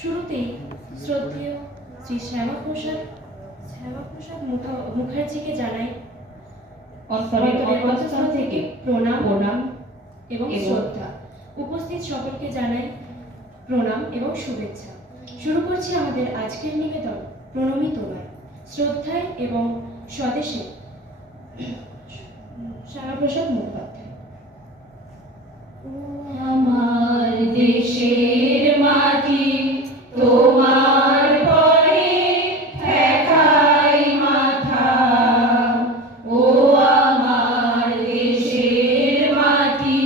শুরুতেই শ্রদ্ধেয় শ্রী শ্যামাপ্রসাদ মুখার্জিকে জানাই অন্তরের অন্তঃস্থল থেকে প্রণাম এবং শ্রদ্ধা। উপস্থিত সকলকে জানাই প্রণাম এবং শুভেচ্ছা। শুরু করছি আমাদের আজকের নিবেদন প্রণমী তোমায়, শ্রদ্ধায় এবং স্বদেশে শ্যামাপ্রসাদ মুখোপাধ্যায়। আমার দেশের মাটি তোমার পরে ঠেকাই মাথা, ও আমার দেশের মাটি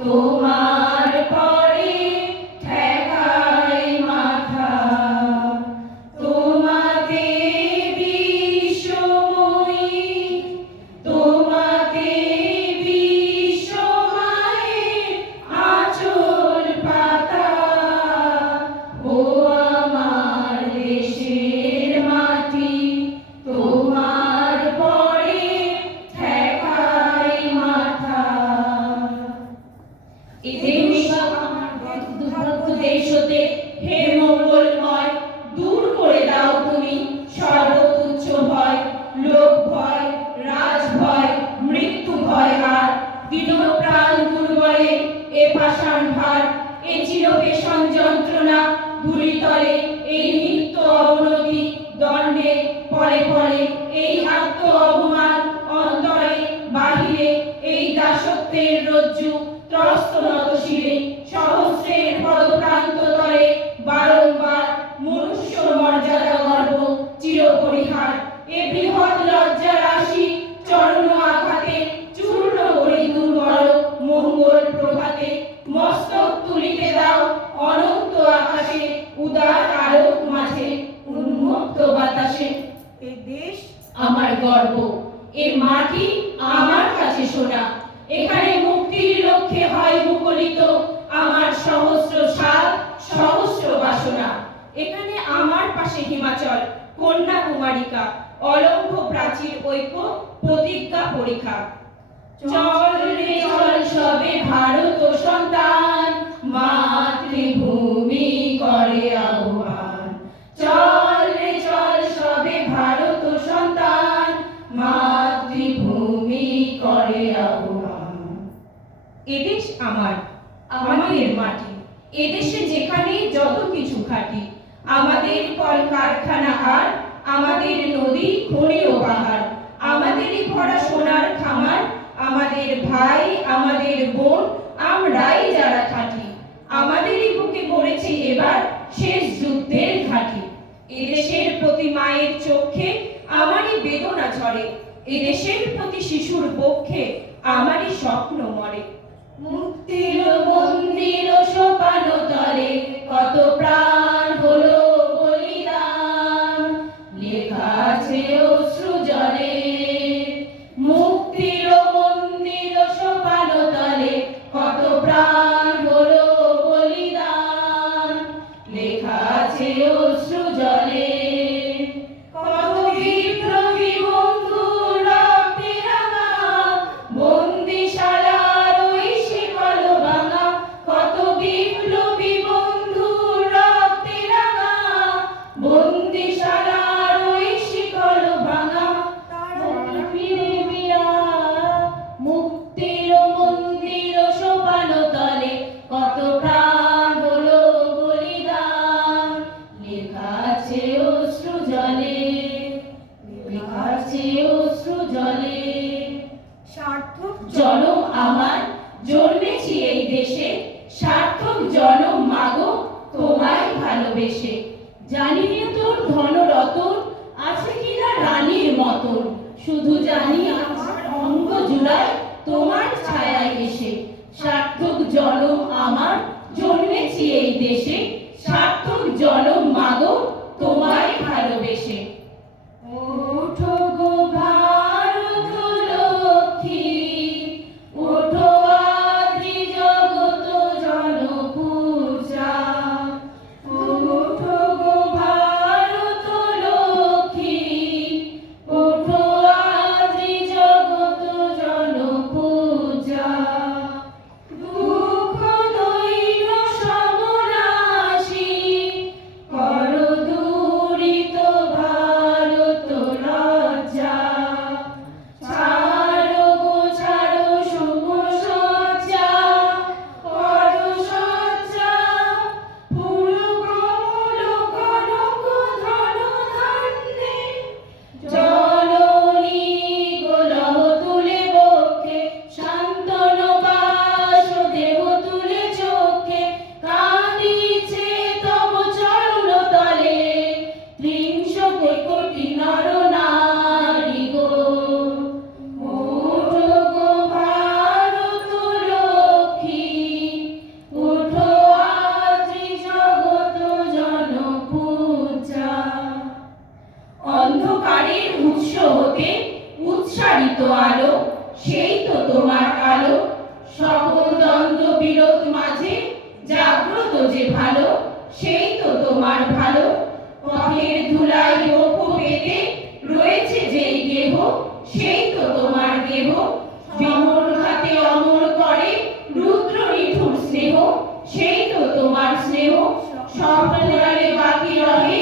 তোমার পরে ঠেকাই মাথা। তোমাকে বিশ্বময়ী, তোমাকে বিশ্বমায়ের আঁচল পাতা, ও আমার দেশের মাটি তোমার পরে ঠেকাই মাথা। এ দেশ আমার দুর্ভাগ্য দেশ হতে হে মঙ্গলময়, দূর করে দাও তুমি সর্বতুচ্ছ ভয়, লোক ভয়, রাজ ভয়, মৃত্যু ভয় আর দীন প্রাণ দুর্বলে এ পাষাণ ভার, এ চিরপেশন যন্ত্রণা ধূলিতলে, এই নিত্য অবনতি দণ্ডে পরে পরে, এই আত্ম অপমান অন্তরে বাহিরে, এই দাসত্বের রজ্জু ত্রস্ত নত শিরে, সহস্রের পদপ্রান্ত তরে বারংবার মনুষ্য মর্যাদা গর্ব চিরপরিহার, এ বৃহৎ লজ্জা রাশি চরণ আঘাতে চূর্ণ করি দুর্বল মঙ্গল প্রভাতে, মস্তক তুলিতে দাও অনন্ত আকাশে, উদার আলোক মাঝে উন্মুক্ত বাতাসে। এ দেশ আমার গর্ব, এ মাটি আমার কাছে সোনা, এখানে মুক্তির লক্ষ্যে হয় মুখরিত আমার সহস্র সাধ সহস্র বাসনা। এখানে আমার পাশে হিমাচল কন্যাকুমারিকা, অলম্ভ প্রাচীর ঐক্য প্রতিজ্ঞা পরীক্ষা। চল রে চল সবে ভারত সন্তান, মাতৃভূমি করে আহ্বান। চল রে চল সবে ভারত সন্তান, মাতৃভূমি করে আহ্বান। এদেশ আমার, আমাদের মাটি, এদেশে যেখানে যত কিছু খাটি, আমাদের কলকারখানা আর আমাদের নদী খনি ও পাহাড়, আমাদেরই ভরা সোনার খামার, আমাদের ভাই আমাদের বোন আমরাই যারা খাটি, আমাদেরই বুকে পড়েছে এবার শেষ যুদ্ধের ঘাঁটি। এদেশের প্রতি মায়ের চোখে আমারই বেদনা ঝরে, এদেশের প্রতি শিশুর পক্ষে আমারই স্বপ্ন মরে। মুক্তির মন্দির সোপান তলে কত প্রাণ হলো বলিদান, লেখা আছে অশ্রু জলে। মুক্তির মন্দির সোপান তলে কত প্রাণ হলো বলিদান, লেখা আছে অশ্রু জলে। কত বিপ্লবী বন্ধু রক্তে রাঙা, বন্দিশালার ওই শিকল ভাঙা, কত বিপ্লবী বন্ধু রক্তে রাঙা, বন্দিশালার ওই শিকল ভাঙা। তারা ফিরে বিয়া মুক্তির মন্দির সোপান তলে কত প্রাণ হলো বলিদান, লেখা আছে অশ্রু জলে, লেখা আছে অশ্রু জলে। সার্থক জনম আমার, জন্মেছি এই দেশে, সার্থক জনম মাগো তোমায় ভালোবেসে। জানি না তোর ধন রতন আছে কিনা রানীর মতন, শুধু জানি আমার অঙ্গ জুড়ায় তোমার ছায়ায় এসে। সার্থক জনম আমার, জন্মেছি এই দেশে, সার্থক জনম মাগো তোমায় ভালোবেসে। ওঠো গো ভারত লক্ষ্মী, ওঠো আদি জগত জনপূজা। ওঠো গো ভারত লক্ষ্মী, ওঠো আদি জগত জনপূজা। দুঃখ দৈন্য সমরাশি স্নেহ স্বপ্নরালে বাকি রহে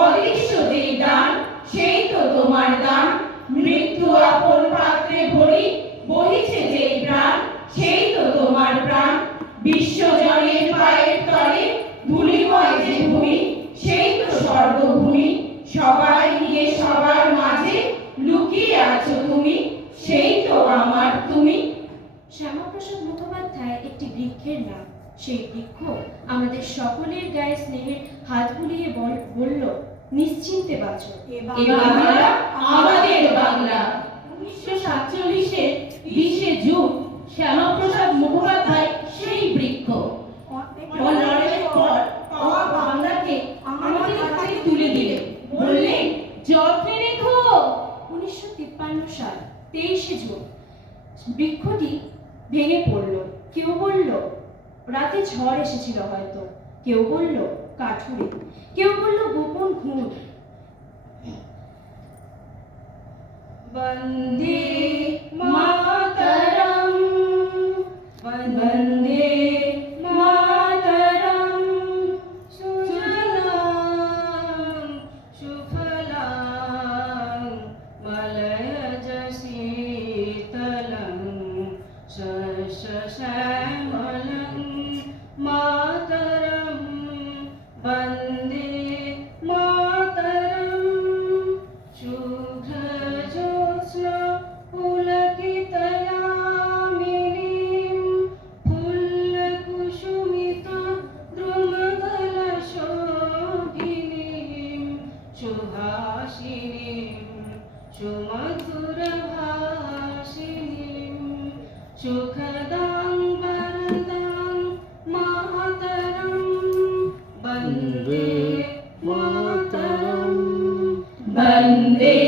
অদৃশ্য যেই দান সেই তো তোমার দান মৃত্যু আপন পাত্রে ভরি বহিছে যেই প্রাণ সেই তো তোমার প্রাণ বিশ্বজনের পায়ের তলে ধূলিময় যে ভূমি সেই তো স্বর্গভূমি সবাই নিয়ে সবার মাঝে লুকিয়ে আছো তুমি সেই তো আমার তুমি। শ্যামাপ্রসাদ মুখোপাধ্যায় একটি বৃক্ষের নাম। সেই বৃক্ষ আমাদের সকলের গায়ে স্নেহের হাত বুলিয়ে বলল, নিশ্চিন্তে বাঁচো। এ বাংলা আমাদের বাংলা। 1947 20 জুন শ্যামাপ্রসাদ মুখোপাধ্যায় সেই বৃক্ষ লড়াইয়ের পর পাওয়া বাংলাকে আমাদের হাতে তুলে দিলেন, বললেন যত্নে রেখো। 1953 সাল 23 জুন বৃক্ষটি ভেঙে পড়ল। কেউ বলল রাতে ঝড় এসেছিল হয়তো, কেউ বলল কাঠুরে, কেউ বলল গোপন ঘুম। বন্দে মাতরম বন্দে মাতরম সুজলাং সুফলাং মলয়জ শীতলং শস্যশ্যামলং মাতরম বন্দে মাতরম শুভ্রজ্যোৎস্না পুলকিতয়ামিনীং ফুল্লকুসুমিত দ্রুমদলশোভিনীং সুহাসিনীং সুমধুরভাষিণীং সুখদাং বরদাং মাতরম বন্দে মাতরম বন্দে